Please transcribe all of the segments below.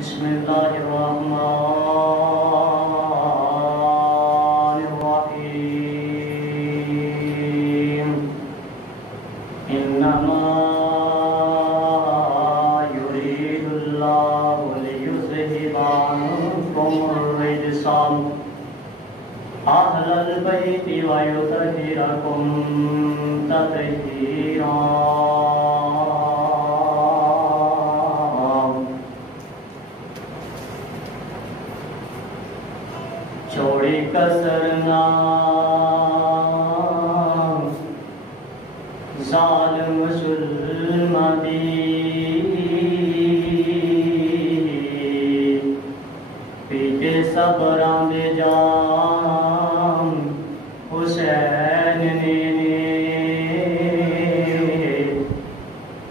بسم اللہ الرحمن الرحیم انما یرید اللہ لیذہب عنکم الرجس اہل البیت ویطہرکم تطہیرا۔ چھوڑی کسرنا ظالم ظلم دی، پیچھے صبران دے جام حسین نے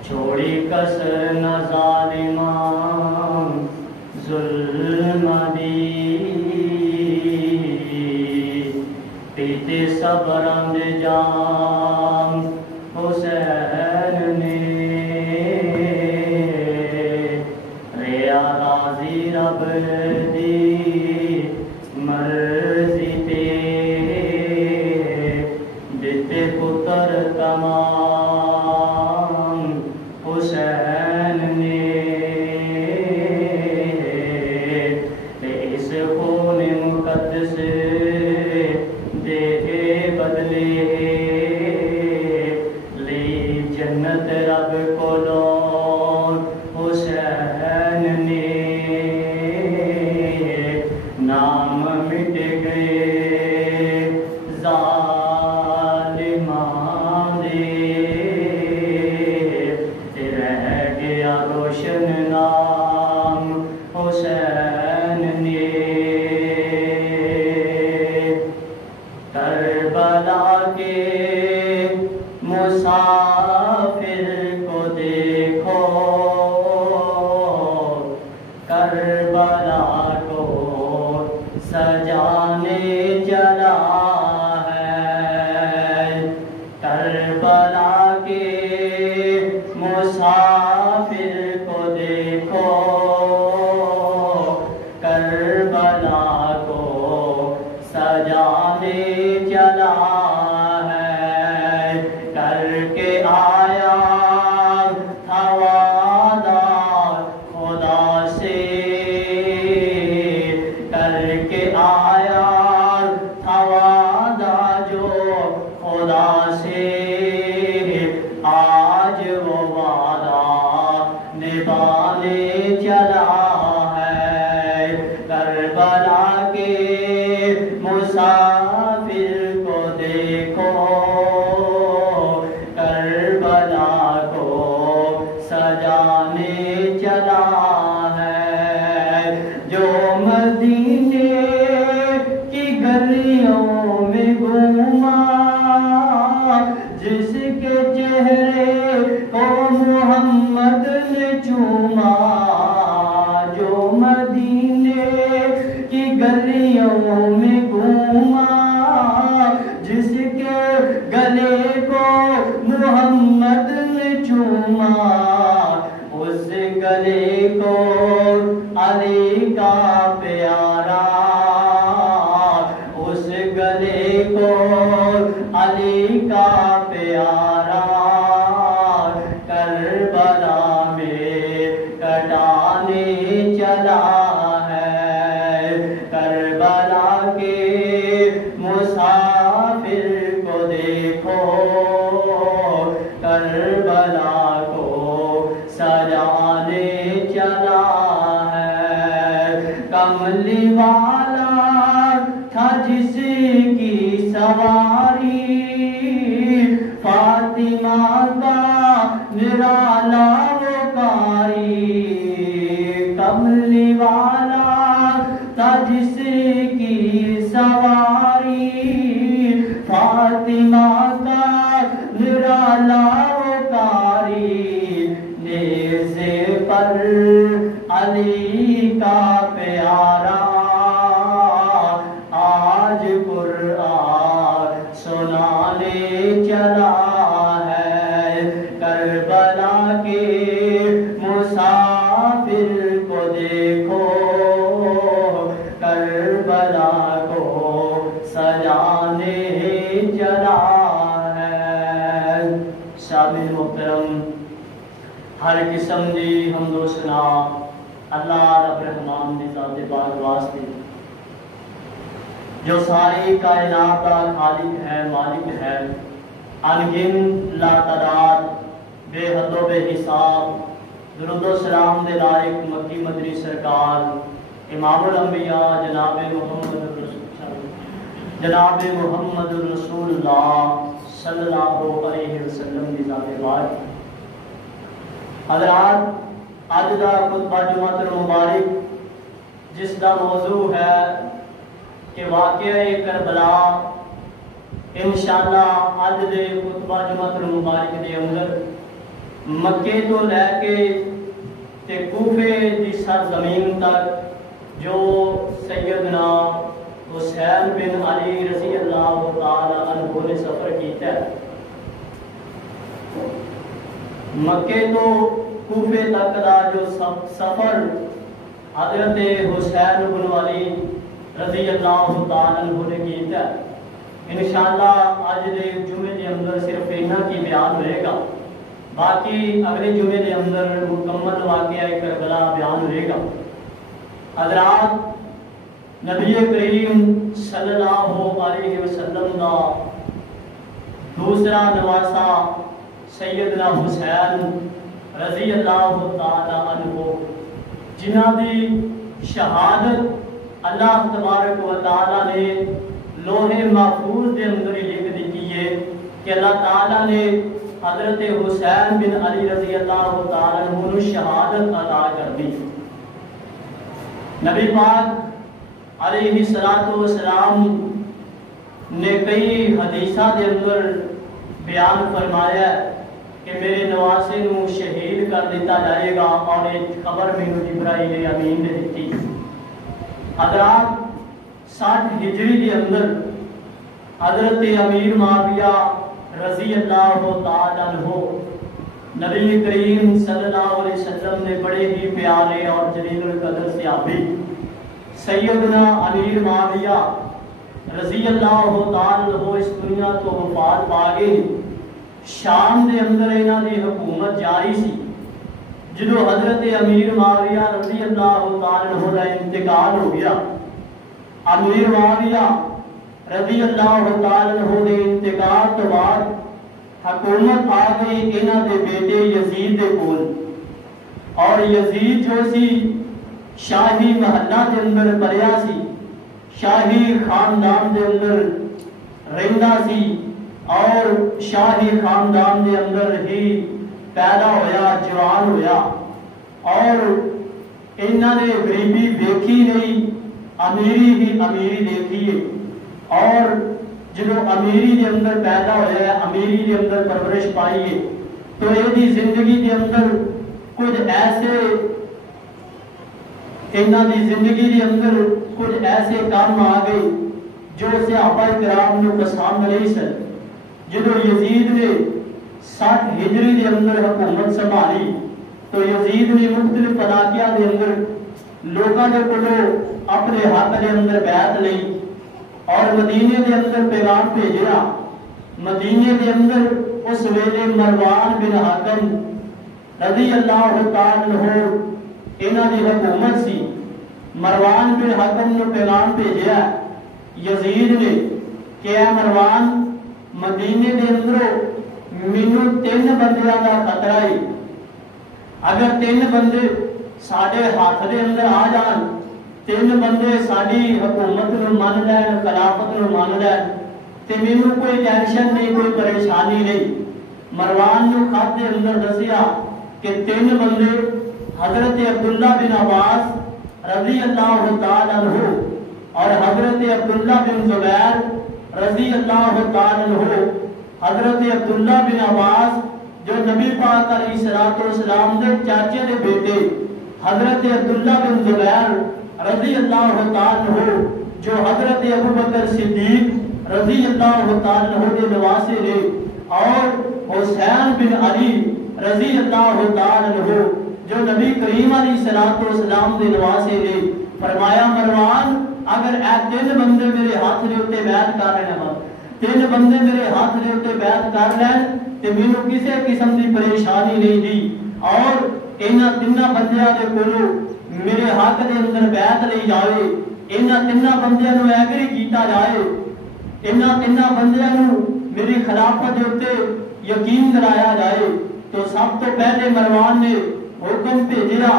چھوڑی کسرنا ظالمان ظلم دی، پیتے صبران دے جام حسین نے ریا راضی رب دی مرضی تے دیتے پتر تمام حسین نے اس خون مقدس بدلے لی جنت رب کو لون حسین نے نام مٹ گئے ظالمان دے، رہ گیا روشن نام حسین نے۔ کربلا کے مسافر کو دیکھو، کربلا کو سجانے چلا ہے۔ کربلا کے مسافر کو دیکھو، کربلا کو سجانے چلا ہے۔ کر کے آیا تھا وعدہ خدا سے، کر کے آیا تھا وعدہ جو خدا سے، آج وہ وعدہ نبھانے چلا ہے۔ کربلا کے مسافر کو دیکھو، کربلا کو سجانے چلا ہے۔ جو مدینے کی گلیوں میں گھوما، جس کے چہرے کو محمد نے چوما، جو مدینے کی گلیوں میں گھوما، جس کے گلے کو محمد نے چوما، اس گلے کو علی کا پیارا، اس گلے کو علی کا پیارا، کربلا میں کٹانے چلا ہے۔ کربلا کے مسافر کو دیکھو، کربلا کو سجانے چلا ہے۔ کملی والا تھا جس کی سواری، فاطمہ کا نرالا وہ قاری۔ کملی والا تھا جس کی سواری، فاطمہ کا نرالا وہ قاری۔ نیزے پر علی کا پیارا، آج قرآن سنانے چلا ہے۔ کربلا کے مسافر کو دیکھو، ہر قسم دی حمد و ثنا اللہ رب رحمان دی ذات پاک واسطے جو ساری کائنات کا خالق ہے، مالک ہے، انگن لا تعداد، بے حد و بے حساب، درود و سلام دے لائق مکی مدنی سرکار امام الانبیاء جناب محمد رسول اللہ صلی اللہ علیہ وسلم دی ذات پاک۔ حضرات، اج دا خطبہ جمعۃ المبارک جس دا موضوع ہے کہ واقعہ کربلا، انشاءاللہ اج دے خطبہ جمعۃ المبارک دے اندر مکے تو لے کے تے کوفے دی سرزمین تک جو سیدنا حسین بن علی رضی اللہ تعالی عنہ نے سفر کیتا ہے، مکے تو کوفے تک دا جو سفر حضرت حسین بن علی رضی اللہ تعالی عنہ نے کیتا ہے، انشاءاللہ آج دے جمعے کے اندر صرف اینا کی بیان ہوئے گا، باقی اگلے جمعے کے اندر مکمل واقعہ کربلا بیان ہوئے گا۔ حضرات، نبی کریم صلی اللہ علیہ وسلم کا دوسرا نواسا سیدنا حسین رضی اللہ تعالی عنہ، جنہ دی شہادت اللہ تبارک و تعالی نے لوح محفوظ دے اندر لکھ دی ہے کہ اللہ تعالی نے حضرت حسین بن علی رضی اللہ تعالی عنہ کو شہادت عطا کر دی۔ نبی پاک علیہ السلام نے کئی حدیثاں دے اندر بیان فرمایا کہ میرے نواسے نو شہید کر دیتا جائے گا، اور ایک خبر میں جبرائیل امین نے دیتی۔ حضرات، 60 ہجری کے اندر حضرت امیر معاویہ رضی اللہ تعالی عنہ نبی کریم صلی اللہ علیہ وسلم نے بڑے ہی پیارے اور جلیل القدر صحابی سیدنا امیر معاویہ رضی اللہ تعالی عنہ اس دنیا تو وفات پا گئے۔ شام دے اندر انہاں دی حکومت جاری سی، جدو حضرت امیر معاویہ رضی اللہ تعالی عنہ کا انتقال ہو گیا، امیر معاویہ رضی اللہ تعالی عنہ کے انتقال تو بعد حکومت آ گئی انہاں دے بیٹے یزید دے کول، اور یزید جو سی شاہی محلہ دے اندر پلیا سی، شاہی خاندان دے اندر رہندا سی، اور شاہی خاندان دے اندر ہی پیدا ہویا، جوان ہویا، اور انہاں نے غریبی دیکھی نہیں، امیری ہی امیری دیکھی ہے، اور جدو امیری دے اندر پیدا ہویا ہے، امیری دے اندر پرورش پائی ہے، تو یہ دی زندگی دے اندر کچھ ایسے انہاں دی زندگی دے اندر کچھ ایسے کام آ گئے جو صحابہ کرام نے پسند نہیں سن۔ جدو یزید نے 60 ہجری دے اندر حکومت سنبھالی تو یزید نے مختلف علاقیاں دے اندر لوگاں دے کولوں اپنے حق دے اندر بیعت لئی، اور مدینے دے اندر پیغام بھیجیا۔ مدینے دے اندر اس ویلے مروان بن حکم رضی اللہ تعالی عنہ انہاں دی حکومت سی، مروان بن حکم نے پیغام بھیجیا یزید نے کہ اے مروان، مدینے دے اندر مینوں 3 بندیاں دا خطرہ ہے، اگر 3 بندے ساڈے ہاتھ دے اندر آ جان، 3 بندے ساری حکومت نو مان لین، خلافت نو مان لین، تے مینوں کوئی ٹینشن نہیں، کوئی پریشانی نہیں۔ مروان نے خط دے اندر دسیا کہ 3 بندے حضرت عبداللہ بن عباس رضی اللہ تعالی عنہ اور حضرت عبداللہ بن زبیر رضی اللہ تعالی عنہ، حضرت عبداللہ بن عباس جو نبی پاک علیہ السلام دے چاچے دے بیٹے، حضرت عبداللہ بن زبیر رضی اللہ تعالی عنہ جو حضرت ابوبکر صدیق رضی اللہ تعالی عنہ کے نواسے نے، اور حسین بن علی رضی اللہ تعالی عنہ جو نبی کریم علیہ السلام کے نواسے نے۔ فرمایا مروان، اگر اے 3 بندے میرے ہاتھ دے اوتے بیعت کر لین، 3 بندے میرے ہاتھ دے اوتے بیعت کر لین تے مینوں کسے قسم دی پریشانی نہیں دی، اور انہاں تیناں بندیاں دے کولوں میرے حق دے اندر بیعت لئی جاوے، انہاں تیناں بندیاں نوں ایگری کیتا جائے، انہاں تیناں بندیاں نوں میری خلافت دے اوتے یقین دلایا جائے۔ تو سب تو پہلے مروان نے حکم بھیجیا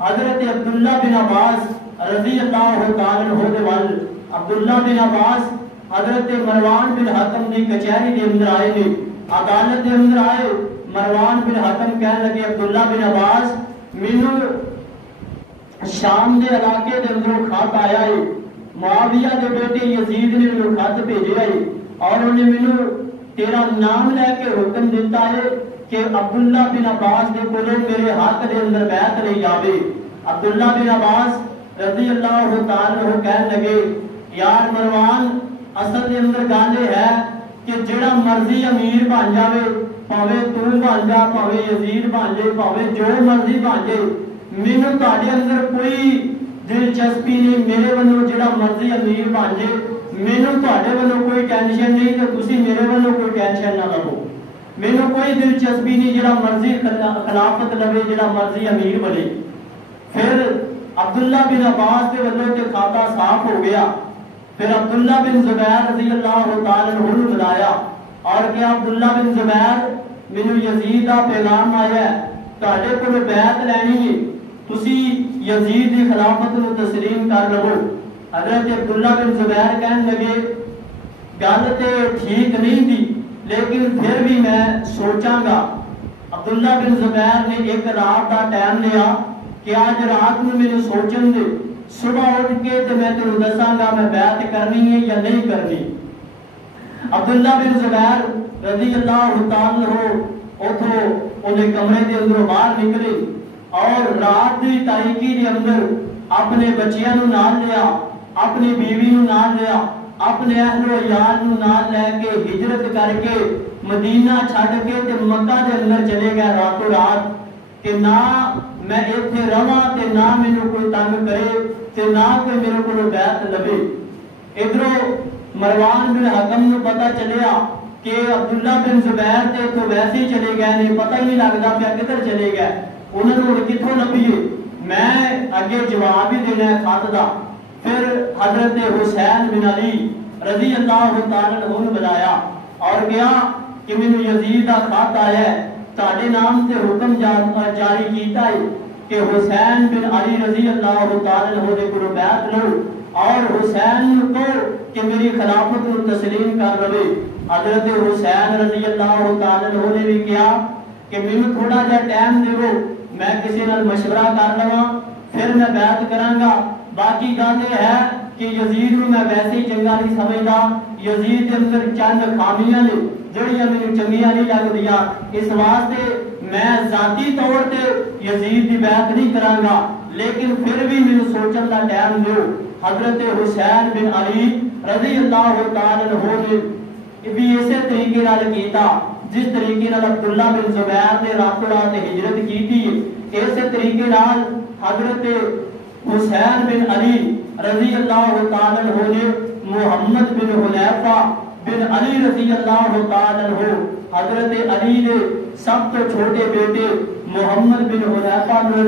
حضرت عبداللہ بن عباس رضی اللہ تعالی عنہ دے ول۔ عبداللہ بن عباس حضرت مروان بن حکم دی کچہری دے اندر آئے نے، عدالت دے اندر آئے۔ مروان بن حکم کہنے لگے عبداللہ بن عباس مینوں شام دے علاقے دے اندروں خط آیا ہے، معاویہ دے بیٹے یزید نے مینوں خط بھیجیا ہے اور انہیں مینوں تیرا نام لے کے حکم دیتا ہے کہ عبداللہ بن عباس دے کولوں میرے حق دے اندر بیعت لئی جاوے۔ عبداللہ بن عباس رضی اللہ تعالی عنہ کہنے لگے یار مروان اصل دے اندر گل ہے کہ جڑا مرضی امیر بن جاوے، پاوے تو بن جا، پاوے یزید بن جائے، پاوے جو مرضی بن جائے، مینوں تہاڈے اندر کوئی دلچسپی نہیں، میرے ونوں جڑا مرضی امیر بن جائے، مینوں تہاڈے ونوں کوئی ٹینشن نہیں کہ تسی میرے ونوں کوئی ٹینشن نہ لو، مینوں کوئی دلچسپی نہیں، جڑا مرضی خلافت لوے، جڑا مرضی امیر بنے۔ پھر عبداللہ بن عباس کے ولوں تے کھاتا صاف ہو گیا۔ پھر عبداللہ بن زبیر رضی اللہ تعالی عنہ نے بلایا اور کہ عبداللہ بن زبیر مینوں یزید دا پیغام آیا ہے، تہاڈے کول بیعت لینی ہے، تسی یزید دی خلافت نو تسلیم کر لو۔ حضرت عبداللہ بن زبیر کہنے لگے گل تے ٹھیک نہیں دی لیکن پھر بھی میں سوچاں گا۔ عبداللہ بن زبیر نے ایک رات دا ٹائم لیا کہ آج رات میں مینوں سوچن دے، صبح اٹھ کے تے میں تینوں دساں گا میں بیعت کرنی ہے یا نہیں کرنی۔ عبداللہ بن زبیر رضی اللہ تعالی عنہ اتھوں انہیں کمرے دے اندروں باہر نکلے اور رات دی تاریکی دے اندر اپنے بچیاں نوں نال لیا، اپنی بیوی نوں نال لیا، اپنے اہل و عیال نوں نال لے کے ہجرت کر کے مدینہ چھڈ کے تے مکہ دے اندر چلے گئے راتوں رات کہ نہ میں ایتھے رواں تے نہ مینوں کوئی تنگ کرے تے نہ کوئی میرے کولوں بیعت لبے۔ ادھروں مروان بن حکم نوں پتہ چلیا کہ عبداللہ بن زبیر تے تو ویسے ہی چلے گئے نے، پتہ ہی نہیں لگدا پیا کدھر چلے گئے، انہاں نوں کتھوں لبھیے، میں اگے جواب ہی دینا ہے خط دا۔ پھر حضرت حسین بن علی رضی اللہ تعالی عنہ نے بلایا اور کہا کہ مینوں یزید دا خط آیا ہے، تہاڈے نام تے حکم جاری کیتا ہے کہ حسین بن علی رضی اللہ تعالی عنہ دے کولوں بیعت لو اور حسین کو کہ میری خلافت کو تسلیم کر لو۔ حضرت حسین رضی اللہ تعالی عنہ نے بھی کہا کہ مینوں تھوڑا جا ٹائم دیو، میں کسی نال مشورہ کر لواں پھر میں بیعت کراں گا۔ باقی گل یہ ہے کہ یزید نوں میں ویسے ہی چنگا نہیں سمجھدا، یزید دے اندر چند خامیاں نے جڑیاں مینوں چنگیاں نہیں لگدیاں، اس واسطے میں ذاتی طور تے یزید دی بیعت نہیں کراں گا، لیکن پھر بھی مینوں سوچن دا ٹائم دیو۔ حضرت حسین بن علی رضی اللہ تعالی عنہ نے بھی اسی طریقے نال کیتا جس طریقے نال عبداللہ بن زبیر نے راتوں رات ہجرت کی تھی، اسی طریقے نال حضرت حسین بن علی رضی اللہ تعالی عنہ نے محمد بن حنیفہ بن علی رضی اللہ تعالی عنہ حضرت علی نے سب تو چھوٹے بیٹے محمد بن حنیفہ دے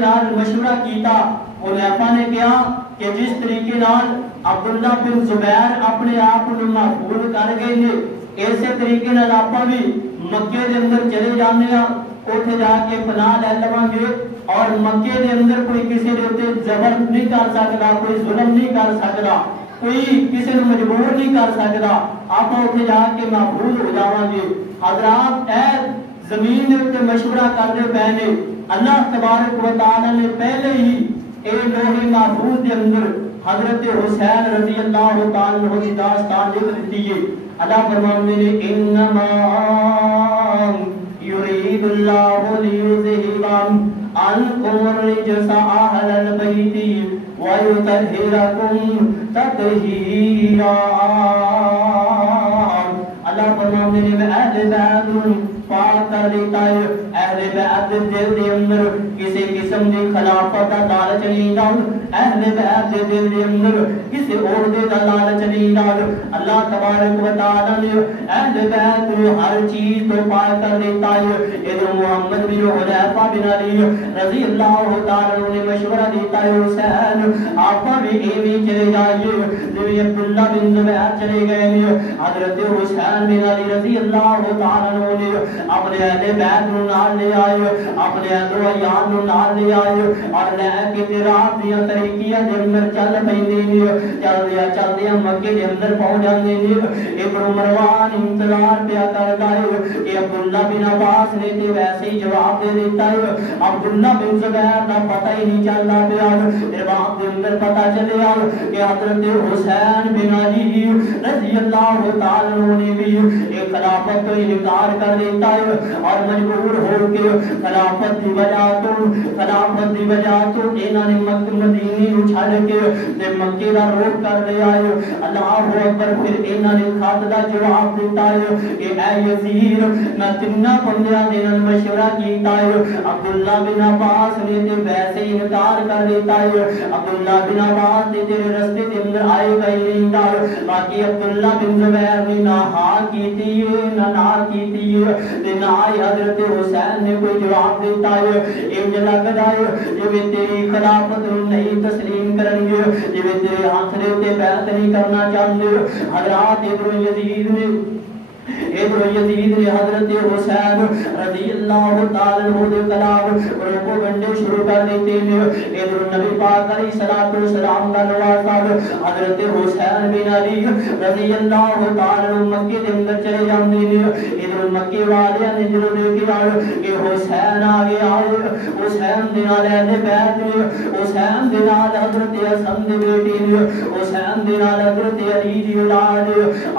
نال مشورہ کیتا۔ حنیفہ نے کہا کہ جس طریقے نال عبداللہ بن زبیر اپنے آپ کو محفوظ کر گئے نے، اسی طریقے نال آپا بھی مکے دے اندر چلے جانے ہاں، اوتھے جا کے پناہ لے لواں گے اور مکے دے اندر کوئی کسی دے اوتے جبر نہیں کر سکدا، کوئی ظلم نہیں کر سکدا، کوئی کسی نوں مجبور نہیں کر سکدا، آپ اوتھے جا کے محفوظ ہو جاواں گے۔ حضرات اے زمین دے اوتے مشورہ کردے پے نے، اللہ تبارک و تعالی نے پہلے ہی اے لوح محفوظ دے اندر حضرت حسین رضی اللہ تعالی عنہ کی داستان لکھ دیتی ہے۔ اللہ فرماتے ہیں انما یرید اللہ لیذہب عنکم الرجس اہل البیت ویطہرکم تطہیرا۔ اللہ فرماتے ہیں میں اہل بیت پاک کر دیتا ہے. اہل بیت دے دل دے اندر کسی قسم دی خلافت دا لالچ نہیں ڈال. اہل بیت دے دل دے اندر کسی عہدے دا لالچ نہیں ڈال. اللہ تبارک و تعالی نے اہل بیت کو ہر چیز تو پاک کر دیتا ہے. ادھر محمد بن حذیفہ بن علی رضی اللہ تعالی عنہ نے مشورہ دیتا ہے حسین آپ بھی ایویں چلے جائیے جو عبداللہ بن زبیر چلے گئے ہیں. حضرت حسین بن علی رضی اللہ تعالی عنہ نے اپنے اہل بیت کو نال لے آئے, اپنے اہل عیال کو نال لے آئے اور لے کے رات دیا طریقیاں دے اندر چل پیندے نے. چل دیا مکے دے اندر پہنچ جاندے نے. ابن مروان انتظار پیا کردا ہے کہ عبداللہ بن عباس نے تے ویسے ہی جواب دے دیتا ہے. عبداللہ بن زبیر دا پتہ ہی نہیں چلدا پیا. جواب دے اندر پتہ چلیا کہ حضرت حسین بن علی رضی اللہ تعالی عنہ نے بھی ایک خلافت کو انکار کر دیتا ہے اور مجبور ہو کے خلافت دی وجہ تو انہوں نے مکہ مدینے کو چھڑ کے مکے دا رخ کر لیا ہے. اللہ اکبر. پھر انہوں نے خط دا جواب دیتا ہے کہ اے یزید میں تینوں بندیاں دے نال مشورہ کیتا ہے. عبداللہ بن عباس نے تے ویسے ہی انکار کر دیتا ہے. عبداللہ بن عباس تے تیرے رستے دے اندر آئے گا ہی نہیں ڈال. باقی عبداللہ بن زبیر نے نہ ہاں کیتی ہے نہ کیتی ہے تے نہ حضرت حسین نے کوئی جواب دیتا ہے. انج لگدا ہے جویں تیری خلافت نہیں تسلیم کرن گے, جویں تیرے ہاتھ دے تے بیعت نہیں کرنا چاہندے. حضرات ابن یزید نے حضرت حسین رضی اللہ تعالی عنہ دے خلاف روکو گنڈے شروع کر دیتے ہیں. ادھر نبی پاک علیہ الصلوۃ والسلام کا نواسا حضرت حسین بن علی رضی اللہ تعالی عنہ مکے دے اندر چلے جاندے ہیں. ادھر مکے والے نے جو دیکھا کہ حسین آ گیا ہے, حسین دے نال اہل بیت نے, حسین دے نال حضرت حسن دے بیٹے نے, حسین دے نال حضرت علی دی اولاد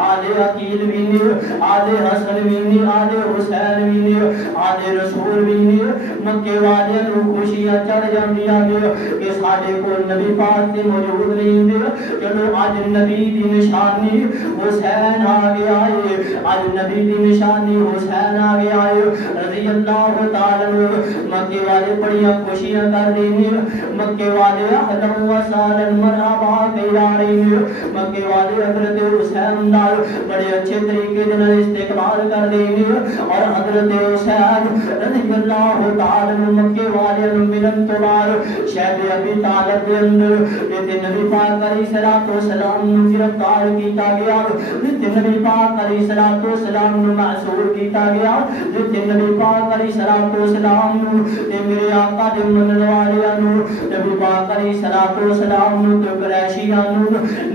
آل عقیل بھی نے, آل حسن بھی نے, آل حسین بھی نے, آل رسول بھی نے. مکے والے نو خوشیاں چڑھ جاندیاں نے کہ ساڈے کول نبی پاک تے موجود نہیں نے. چلو اج نبی دی نشانی حسین آ گیا ہے, اج نبی دی نشانی حسین آ گیا ہے رضی اللہ تعالی عنہ. مکے والے بڑی خوشیاں کر رہے ہیں. مکے والے اہلا و سہلا مرحبا کہہ رہے ہیں. مکے والے حضرت حسین نال بڑے اچھے طریقے دے نال استقبال کر رہے ہیں اور حضرت حسین رضی اللہ تعالی عنہ مکے والے نوں ملن تو بعد شہر ابی طالب دے اندر تے نبی پاک علیہ الصلوۃ والسلام نوں گرفتار کیتا گیا, تے نبی پاک علیہ الصلوۃ والسلام نوں معصور کیتا گیا, تے نبی پاک علیہ الصلوۃ والسلام نوں تے میرے آقا دے منن والےاں نوں نبی پاک علیہ الصلوۃ والسلام نوں تے قریشیاں نوں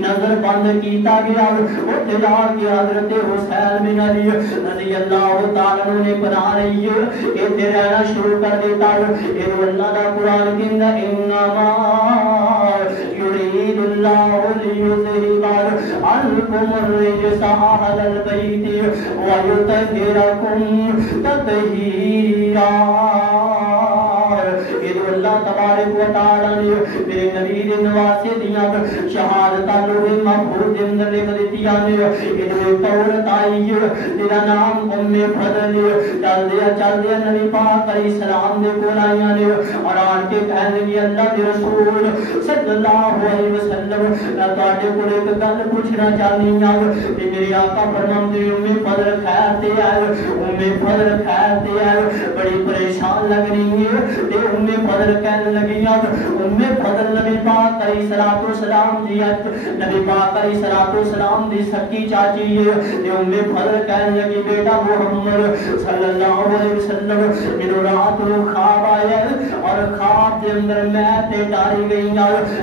نظر بند کیتا گیا. اوتھے جا کے حضرت حسین بن علی رضی اللہ تعالی عنہ نے پناہ رہی ہے ایتھے رہنا شروع کر دیتا ہے. اے اللہ دا قرآن کہندا انما یرید اللہ لیذہب عنکم الرجس اہل البیت ویطہرکم تطہیرا. اللہ تبارک و تعالی نے میرے نبی دے نواسے دیاں شہادتاں لوہے محفوظ دے اندر لکھ دتیاں نے. ادھر تورات آئی تیرا نام فضل چل دیا نبی پاک علیہ السلام دے کول آئیاں نے اور آن کے کہن لگی اللہ دے رسول صلی اللہ علیہ وسلم میں تواڈے کول ایک گل پوچھنا چاہنی ہاں. تے میرے آقا فرماندے فضل خیر تے آئے, فضل خیر تے آئے, بڑی پریشان لگ رہی ہے. تے فضل کہنے لگی فضل نبی پاک علیہ الصلوۃ والسلام دی نبی پاک علیہ الصلوۃ والسلام دی سکی چاچی ہے. تے فضل کہنے لگی بیٹا محمد صلی اللہ علیہ وسلم میرے رات کو خواب آیا اور خواب دے اندر میں تے ڈاری گئی ہوں,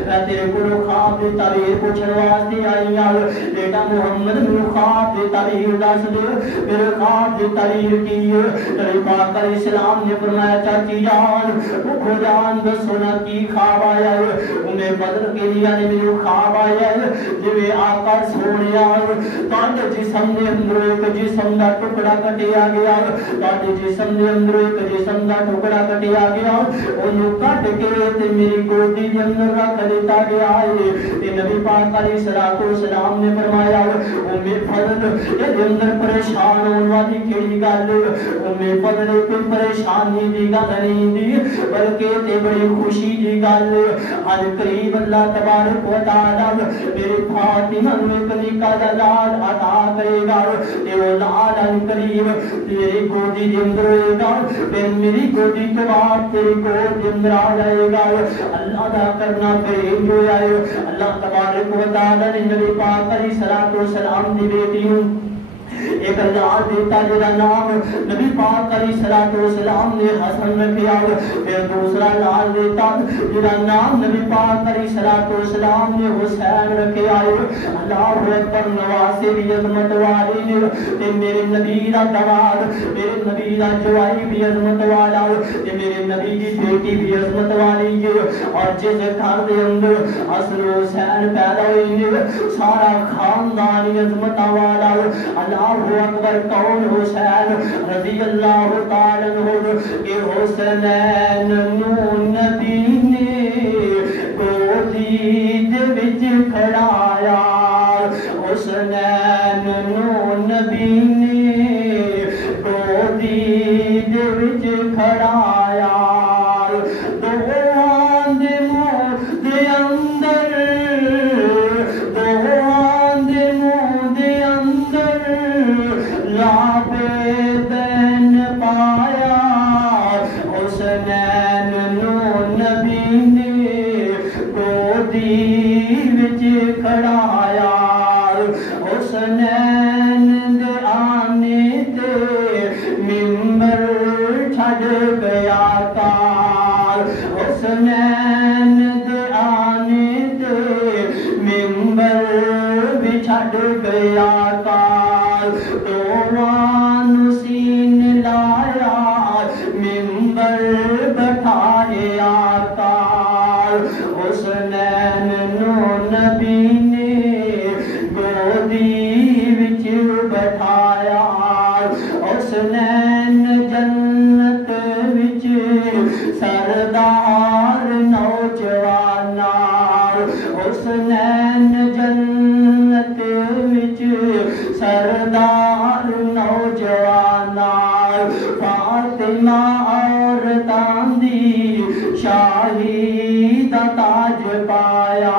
میں تیرے کو خواب دی تعبیر پوچھن واسطے آئی ہوں. بیٹا محمد میرے خواب دی تعبیر دس دے, میرے خواب دی تعبیر کی ہے. نبی پاک علیہ السلام نے فرمایا چاچی جان جان دسونا کی خواب آیا ہے. انہیں بدل کے لیے میرے خواب آیا ہے جویں آقا سونے تاڈے جسم دے اندر ایک جسم دا ٹکڑا کٹیا گیا, تاڈے جسم دے اندر ایک جسم دا ٹکڑا کٹیا گیا, اونوں کٹ کے تے میری گودی دے اندر رکھ لیتا گیا ہے۔ تے نبی پاک علیہ الصلوۃ والسلام نے فرمایا ام فضل یہ اندر پریشان ہون والی کیڑی گل ام فضل کوئی پریشانی دی گل نہیں دی بلکہ تے بڑی خوشی دی گل اج قریب اللہ تبارک و تعالی میری فاطمہ نو ایک نکا دا لال عطا کرے گا تے وہ لال ان قریب تیری گودی دے اندر ہوئے گا پھر میری گودی تو بعد تیری گود دے اندر آ جائے گا۔ اللہ دا کرنا پھر جو آئے اللہ تبارک و تعالی نے نبی پاک علیہ الصلوۃ والسلام دی بیٹی ہوں ایک اللہ دیتا جدا نام نبی پاک علیہ الصلوۃ والسلام نے حسن رکھیا پھر دوسرا لال دیتا جدا نام نبی پاک علیہ الصلوۃ والسلام نے حسین رکھیا اللہ اکبر نواسے بھی عظمت والی نے تے میرے نبی دا دماد میرے نبی دا جوائی بھی عظمت والا تے میرے نبی دی بیٹی بھی عظمت والی ہے اور جس گھر دے اندر حسن حسین پیدا ہوئے سارا خاندان عظمت والا اللہ اکبر کون حسین رضی اللہ تعالی عنہ کہ حسنین نو نبی نے گودی دے وچ کھڑایا حسنین نو نبی نے گودی دے وچ کھڑایا دوان دے منہ دے اندر دوان دے منہ دے اندر لابدین پایا حسنین نو نبی نے گودی وچ کھڑایا حسنین دے آنے تے منبر چھڈ گیا کار حسنین دے آنے تے منبر بھی چھڈ گیا کار دوان سین لایا منبر بٹھائے آکار حسنین نو نبی نے گودی وچ بٹھایا حسنین جنت وچ سردار نوجوانا حسنین جنت وچ سردار نوجوانا فاطمہ عورتاں دی شاہی دا تاج پایا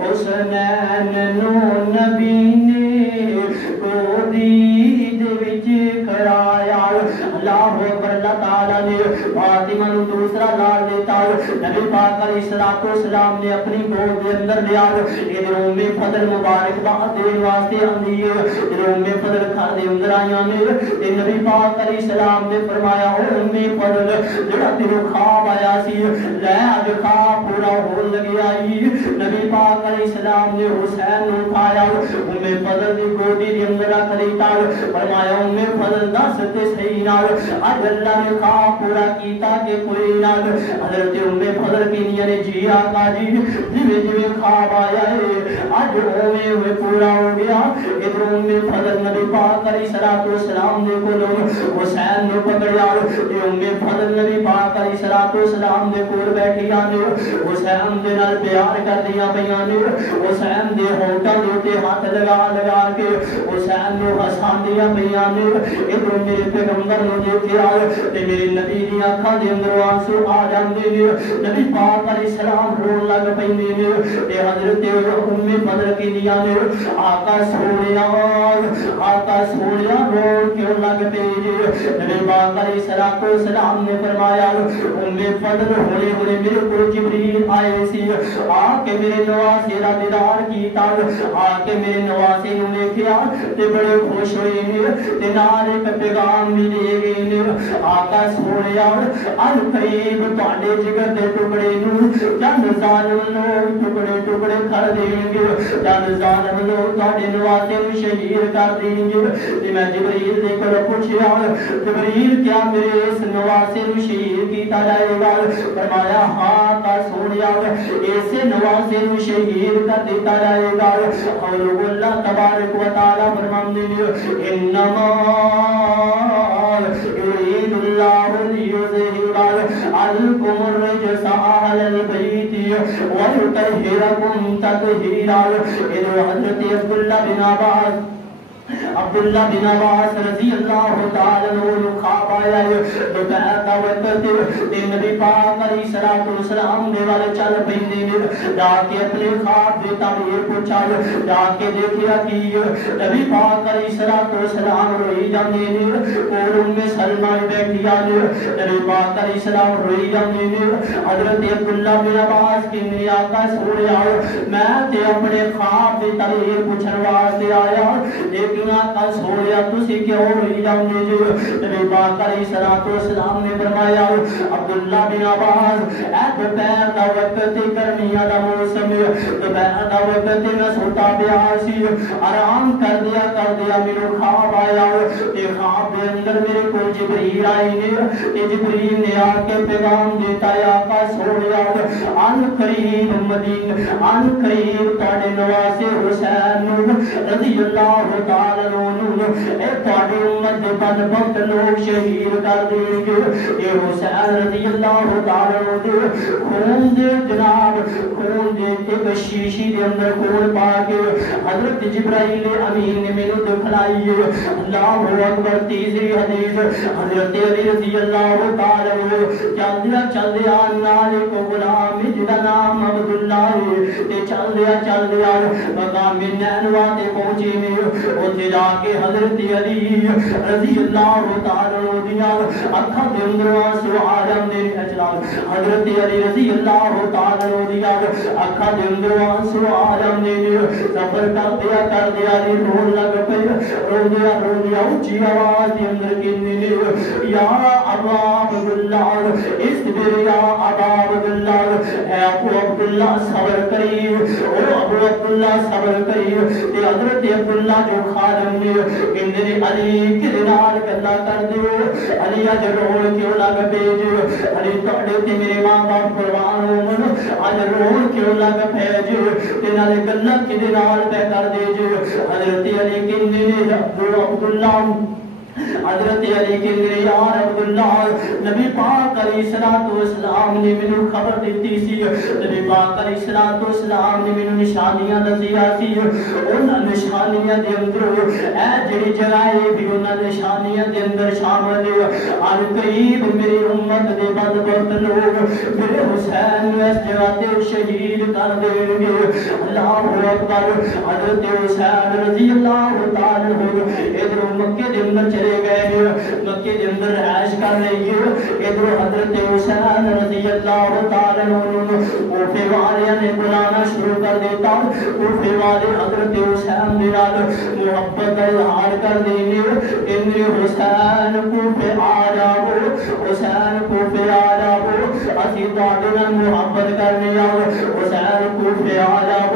حسنین نو نبی نے گودی دے وچ کھڑایا اللہ اکبر اللہ تعالی نے فاطمہ نو دوسرا لال دیتا نبی پاک علیہ الصلوۃ والسلام نے اپنی گود دے اندر لیا ادھر ام فضل مبارک بات دے واسطے آندی ہے ادھر ام فضل گھر دے اندر آئیاں نے تے نبی پاک علیہ السلام نے فرمایا او ام فضل جڑا تینوں خواب آیا سی لے اج خواب پورا ہون لگیا آئی نبی پاک علیہ السلام نے حسین نو اٹھایا ام فضل دی گودی دے اندر رکھ لیتا فرمایا ام فضل دس تے صحیح نال اج اللہ نے خواب پورا کیتا کہ کوئی نال حضرت ام فضل کینیاں نے جی آقا جی جویں جویں خواب آیا ہے اج اوویں ہوئے پورا ہو گیا ادھر ام فضل نبی پاک علیہ الصلوۃ والسلام نے کولوں حسین نے پکڑیا تے ام فضل نبی پاک علیہ الصلوۃ والسلام دے کول بیٹھی آنے حسین دے نال پیار کردیاں پیاں نے حسین دے ہونٹاں دے تے ہاتھ لگا لگا کے حسین نو ہساندیاں پیاں نے ادھر میرے پیغمبر نو دیکھیا تے میرے نبی دی اکھاں دے اندر آنسو آ جاندے نے نبی پاک علیہ السلام رون لگ پیندے نے تے حضرت ام فضل کہندیاں نے آقا سونیا رون کیوں لگ پے نبی پاک علیہ الصلوۃ والسلام نے فرمایا ام فضل ہونے ہونے میرے کو جبریل آئے سی آ کے میرے نواسے دا دیدار کیتا آ کے میرے نواسے نو دیکھیا تے بڑے خوش ہوئے نے تے نال ایک پیغام بھی دے گئے نے آقا سونیا ان قریب تواڈے جگر دے ٹکڑے نو چند ظالم لوگ ٹکڑے ٹکڑے کر دیں گے چند ظالم لوگ تواڈے نواسے نو شہید کر دیں گے تے میں جبریل دے کول پوچھیا جبریل کیا میرے اس نواسے نو شہید کیتا جائے گا فرمایا ہاں کا سونیا ایسے نواسے نو شہید کر دیتا جائے گا اور اللہ تبارک و تعالی فرماندے نے انما یرید اللہ لیظہر عنکم الرجس أهل البيت ويطهركم تطهيرا. حضرت عبداللہ بن عباس رضی اللہ تعالی عنہ خواب آیا ہے دوپہر کا وقت تے نبی پاک علیہ الصلوۃ والسلام نے والے چل پیندے نے جا کے اپنے خواب دے تعبیر پوچھا جا کے دیکھیا کہ نبی پاک علیہ الصلوۃ والسلام روئی جاندے نے اور ام سلمہ بیٹھی آ نبی پاک علیہ السلام روئی جاندے نے. حضرت عبداللہ بن عباس کی میرے آقا سونے میں تے اپنے خواب دے تعبیر پوچھن واسطے آیا لیکن آقا سوڑیا تسی کیوں روئی جاندے جو. نبی پاک علیہ الصلوۃ والسلام نے فرمایا عبداللہ بن عباس اے دوپہر دا وقت گرمیاں دا موسم دوپہر دا وقت میں سوتا پیا سی آرام کر دیا میرے خواب آیا تے خواب دے اندر میرے کو جبرائیل آئے نے تے جبرائیل نے آ کے پیغام دیتا ہے آقا سوڑیا ان قریب مدین ان قریب تواڈے نواسے حسین رضی اللہ تعالی اے تواڈی امت دے بد بخت لوگ شہید کر دیں گے. اے حسین رضی اللہ تعالی عنہ دے خون دے جناب خون دے ایک شیشی دے اندر خون پا کے حضرت جبرائیل امین نے مینوں دکھلائی اللہ اکبر. تیسری حدیث حضرت علی رضی اللہ تعالی عنہ چلدیا نال کو غلام جدا نام عبداللہ تے چلدیا مقام نینوا تے پہنچے نے جا کے حضرت علی رضی اللہ تعالی عنہ دیا اکھاں دے اندر آنسو آ جاندے نے. حضرت علی رضی اللہ تعالی عنہ دیا اکھاں دے اندر آنسو آ جاندے نے. سفر کر دیا علی رون لگ پے روندیا اونچی آواز دے اندر کہندے نے یا ابا عبداللہ اصبر یا ابا عبداللہ اے ابو عبداللہ صبر کری او ابو عبداللہ صبر کری. تے حضرت عبداللہ جو خادم نے کہندے نے علی کدے نال گلاں کر دیو علی اج رون کیوں لگ پے جو علی تواڈے تے میرے ماں باپ قربان ہون اج رون کیوں لگ پے جو تے نال گلاں کدے نال پے کر دے جو. حضرت علی کہندے نے ابو عبداللہ حضرت علی کے میرے یار عبداللہ نبی پاک علیہ الصلوۃ والسلام نے مینوں خبر دیتی سی نبی پاک علیہ الصلوۃ والسلام نے مینوں نشانیاں دسیا سی انہاں نشانیاں دے اندر اے جڑی جگہ ہے بھی انہاں نشانیاں دے اندر شامل ہے ان قریب میری امت دے بدبخت لوگ میرے حسین نو اس جگہ تے شہید کر دیں گے. اللہ اکبر. حضرت حسین رضی اللہ تعالی عنہ ادھر مکے دے اندر چلے گئے مکے کے اندر عیش کر رہی ہے. ادھر حضرت حسین رضی اللہ تعالی عنہ کوفے والے نے بلانا شروع کر دیتا. کوفے والے حضرت حسین دے نال محبت کا اظہار کر دیں گے ان حسین کوفے آ جاؤ حسین کوفے آ جاؤ اسی تواڈے نال محبت کرنے آؤ حسین کوفے آ جاؤ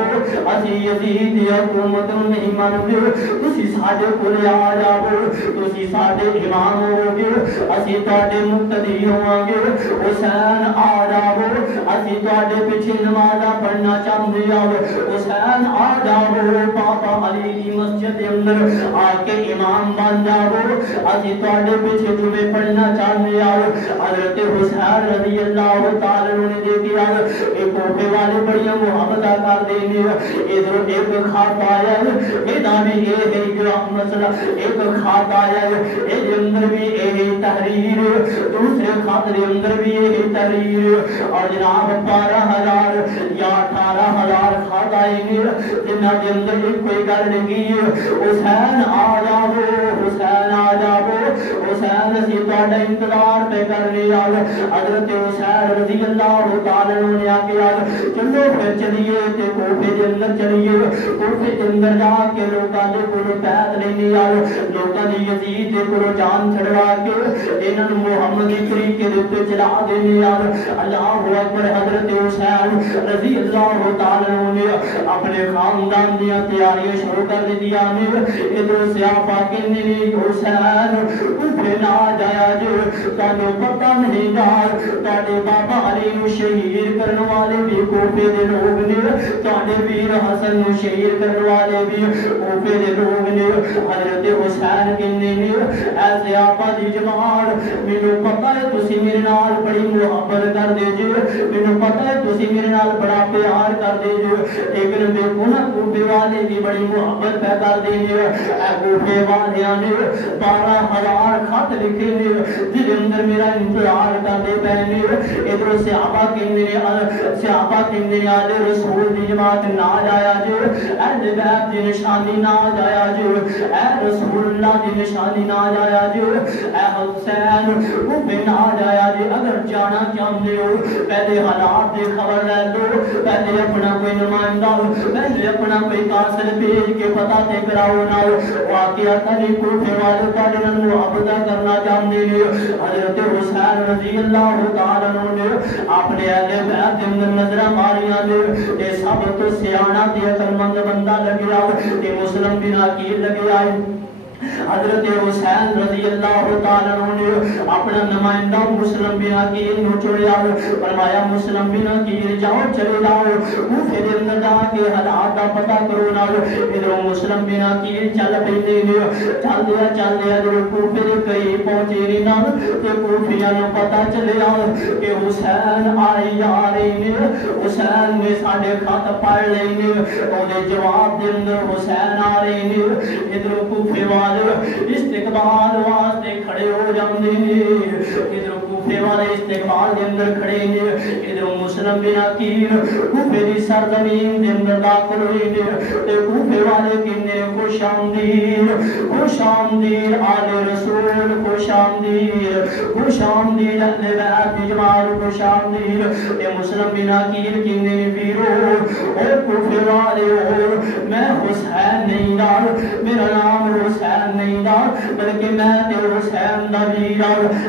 اسی یزید دی حکومت نہیں مانتے تسی ساڈے کول آ جاؤ تسی ساڈے امام ہو گے اسی تواڈے مقتدی ہوں گے حسین آ جاؤ اسی تواڈے پیچھے نماز پڑھنا چاہندے ہاں حسین آ جاؤ پاپا علی دی مسجد دے اندر آ کے امام بن جاؤ اسی تواڈے پیچھے جمعے پڑھنا چاہندے ہاں. حضرت حسین رضی اللہ تعالی عنہ نے دیکھا اے کوفے والے بڑی محبت کر دے نے ادھر ایک خط آیا اے نامی اے ہے جو مسئلہ ایک خط آیا اے اندر بھی اے تحریر دوسرے خط دے اندر بھی اے تحریر اور جناب 12,000 یا 18,000 خط آئے نے جنہاں دے اندر ایک کوئی گل نہیں حسین آ جاؤ حسین آ جاؤ حسین اسی تواڈا انتظار پہ کرنے آئے. حضرت حسین رضی اللہ تعالی عنہ نے آگے چلو پھر چلیے تے کوفے دے اندر چلیے کوفے دے اندر جا کے لوکاں دے کول بیعت لینے آئے لوکاں نے یزید دے کول جان چھڑوا کے انہاں نوں محمدی طریقے دے تے چلا دینے آئے. اللہ اکبر. حضرت حسین رضی اللہ تعالی عنہ نے اپنے خاندان دیا تیاریاں شروع کر دیا نے ادھر صحابہ کہندے نے حسین کوفے نہ جایا جو تانوں پتہ نہیں گار تاڈے بابا علی نو شہید کرن والے بھی کوفے دے لوگ نے تاڈے ویر حسن نو شہید کرن والے بھی کوفے دے لوگ نے حضرت حسین کہندے نے اے صحابہ دی جماعت مینوں پتہ ہے تسی میرے نال بڑی محبت کر دے جے مینوں پتہ ہے تسی میرے نال بڑا پیار کر دے جے لیکن میرے نا کوفے والے دی بڑی محبت پہ کر دے جے اے کوفے والیاں نے 12,000 خط لکھے نے جس اندر میرا انتظار کرتے پے نے ادھر صحابہ کہندے نے آل رسول دی جماعت نہ جایا جو اہل بیت دی نشانی نہ جایا جو اے رسول اللہ دی نشانی نہ جایا جو اے حسین کوفے نہ جایا جو اگر جانا چاہتے ہو پہلے حالات دی خبر لے لو پہلے اپنا کوئی نمائندہ پہلے اپنا کوئی قاصد بھیج کے پتہ تے کراؤ نہ واقعہ تھی کوفے والے تاڈے نال محبت کرنا چاہتے ہیں حضرت حسین رضی اللہ تعالیٰ عنہ نے اپنے اہل بیت دے اندر نظراں ماریاں نے تے سب تو سیاںا تے عقل مند بندہ لگیا تے مسلم بن عقیل لگیا حضرت حسین رضی اللہ تعالیٰ عنہ نے اپنا نمائندہ مسلم بن عقیل نو چڑیا فرمایا مسلم بن عقیل جاؤ چلے جاؤ کوفے دے اندر جا کے حالات دا پتہ کرو نا ادھر مسلم بن عقیل چل پیندے نے چل دیا جو کوفے دے قریب پہنچے نے نا تے کوفیاں نو پتہ چلیا کہ حسین آئی آ رہے نے حسین نے ساڈے خط پڑھ لے نے او دے جواب دے اندر حسین آ رہے نے ادھر کوفے والے استقبال واسطے کھڑے ہو جاندے نے ادھر کوفے والے استقبال دے اندر کھڑے نے ادھر مسلم بن عقیل کوفے دی سرزمین دے اندر داخل ہوئے نے تے کوفے والے کہندے خوش آمدید آل رسول خوش آمدید اہل بیت دی جماعت خوش آمدید تے مسلم بن عقیل کہندے نے ویرو اے کوفے والے میں حسین نہیں دا میرا نام حسین نہیں دا بلکہ میں تے حسین دا ویر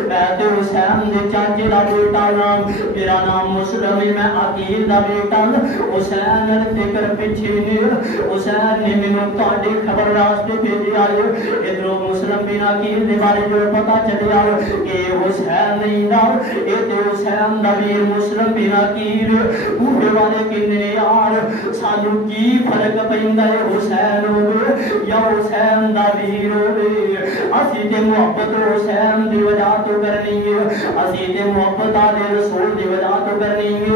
میں تے حسین دے چاچے دا بیٹا نام میرا نام مسلم ہے میں عقیل دا بیٹا حسین فکر پیچھے نے حسین نے مینوں تہاڈی خبر راستے بھیجی آئے ادھر مسلم بن عقیل دے بارے جو پتہ چلیا کہ حسین نہیں دا اے تے حسین دا ویر مسلم بن عقیل کوفے والے کہندے نے یار سانوں کی فرق پیندا ہے حسین ہوے یا حسین دا ویر ہوے اسی تے محبت حسین دی وجہ تو کرنی ہے اسی تے محبت آلے رسول دی وجہ تو کرنی ہے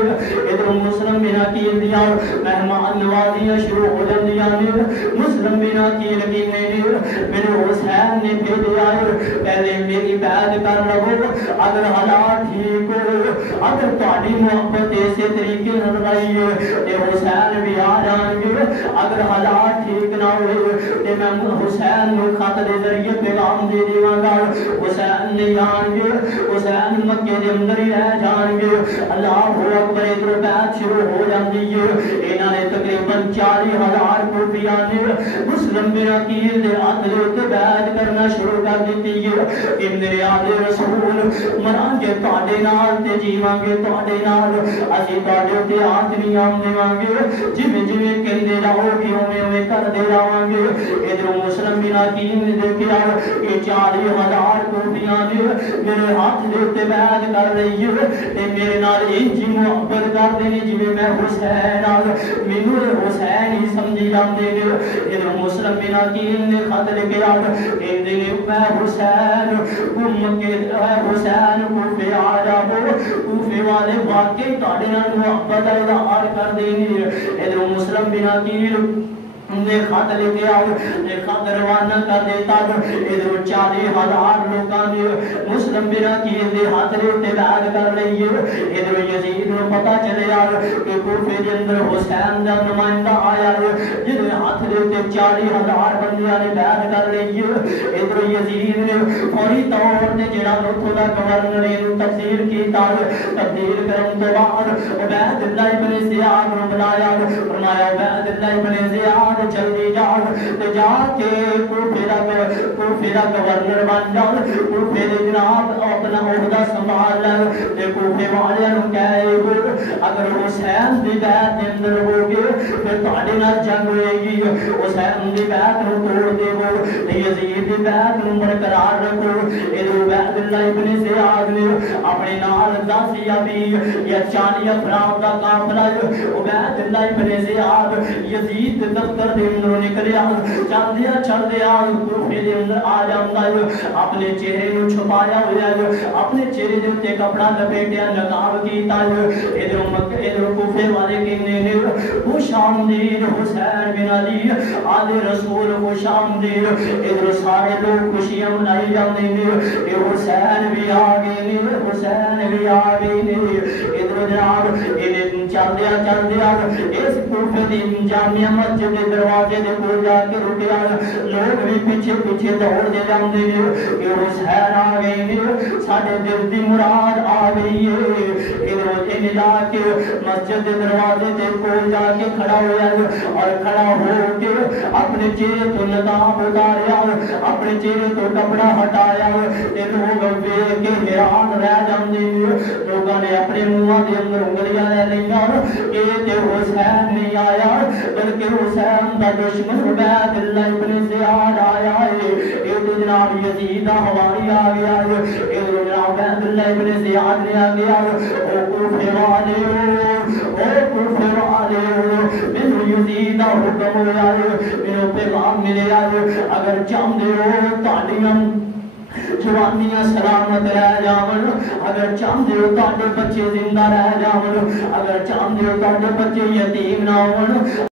ادھر مسلم بن عقیل دیا مہمان نوازیاں شروع ہو جاندیاں نے مسلم بن عقیل کہندے نے میرے حسین نے بھیجا پہلے میری بیعت کر لو اگر حالات ٹھیک ہو اگر تہاڈی محبت اسی طریقے نال رہی ہے تے حسین بھی آ جان گے اگر حالات ٹھیک نہ ہوئے تے میں حسین نو خط دے ذریعے پیغام دے دیواں گا حسین نہیں آن گے حسین مکے دے اندر ہی رہ جان گے اللہ اکبر ادھر بیعت شروع ہو جاندی ہے انہاں نے تقریباً 40,000 کوفیاں نے مسلم بن عقیل دے ہاتھ دے اوتے بیعت کرنا شروع کر دتی ہے کہ میرے آل رسول مران گے تہاڈے نال تے جیواں گے تہاڈے نال اسی تہاڈے اوتے ہاتھ نہیں آن دیواں گے جویں جویں کہندے جاؤ گے اوویں اوویں کردے رہاں گے ادھر مسلم بن عقیل نے دیکھا کہ 40,000 کوفیاں نے میرے ہاتھ دے اوتے بیعت کر رہی ہے تے میرے نال انج محبت کردے نے جویں میں حسین نال مینوں حسین ہی سمجھی جاندے نے ادھر مسلم بن عقیل نے خط لکھیا کہندے نے میں حسین مکے حسین کوفے آ جاؤ کوفے والے واقعی تہاڈے نال محبت دا اظہار کردے نے ادھر مسلم بن عقیل نے خط لے کے آؤ نے خط روانہ کر دیتا ادھر 40,000 لوگاں نے مسلم بن عقیل دے ہاتھ دے اوتے بیعت کر لئی ادھر یزید نو پتہ چلیا کہ کوفے دے اندر حسین دا نمائندہ آیا جس دے ہاتھ دے اوتے 40,000 بندیاں نے بیعت کر لئی ادھر یزید نے فوری طور تے جڑا اوتھوں دا گورنر نے تبدیل کیتا تبدیل کرن تو بعد عبید اللہ ابن زیاد نو بلایا فرمایا عبید اللہ ابن زیاد جلدی جا کے کوفے دا گورنر بن جا کوفے دے جناب اپنا عہدہ سنبھال لے تے کوفے والے نوں کہے اگر حسین دی بیعت دے اندر ہوگے پھر تہاڈے نال جنگ ہوئے گی. حسین دی بیعت نو توڑ دیو تے یزید دی بیعت نو برقرار رکھو. ادھر عبید اللہ ابن زیاد نے اپنے نال 10 یا 20 یا 40 افراد دا قافلہ عبید اللہ ابن زیاد یزید دے دفتر دے اندر نکلیا. چلدیا کوفے دے اندر آ جاندا ہے. اپنے چہرے نو چھپایا ہوا ہے, اپنے چہرے دے اوتے کپڑا لپیٹیا نقاب کیتا ہے. ادھر کوفے والے کہندے نے خوش آمدید حسین بن علی آل رسول خوش آمدید. ادھر سارے لوگ خوشیاں منائی جاندے نے کہ حسین بھی آ گئے نے, حسین بھی آ گئے نے. ادھر جناب انہیں چلدیا اس کوفے دی جامع مسجد دے دروازے دے کول جا کے رکیا. لوگ بھی پیچھے پیچھے دوڑ دے جاندے نے کہ حسین آ گئے نے, ساڈے دل دی مراد آ گئی ہے. ادھر جا کے مسجد دے دروازے دے کول جا کے کھڑا ہوا اور کھڑا ہو کے اپنے چہرے تو نقاب اتاریا, اپنے چہرے تو کپڑا ہٹایا. لوگ ویکھ کے حیران رہ جاندے نے. لوگوں نے اپنے منہاں دے اندر انگلیاں لے لئیاں کہ تے حسین نہیں آیا بلکہ حسین دا دشمن عبید اللہ ابن زیاد آیا ہے. یہ تو جناب یزید دا حواری آ گیا ہے. یہ تو جناب عبید اللہ ابن زیاد نے آ گیا. او کوفے والے مینوں یزید دا حکم ہوا ہے, مینوں پیغام ملیا ہے. اگر چاہندے ہو تہاڈیاں جوانیاں سلامت رہ جاون, اگر چاہندے ہو تہاڈے بچے زندہ رہ جاون, اگر چاہندے ہو تہاڈے بچے یتیم نہ ہون,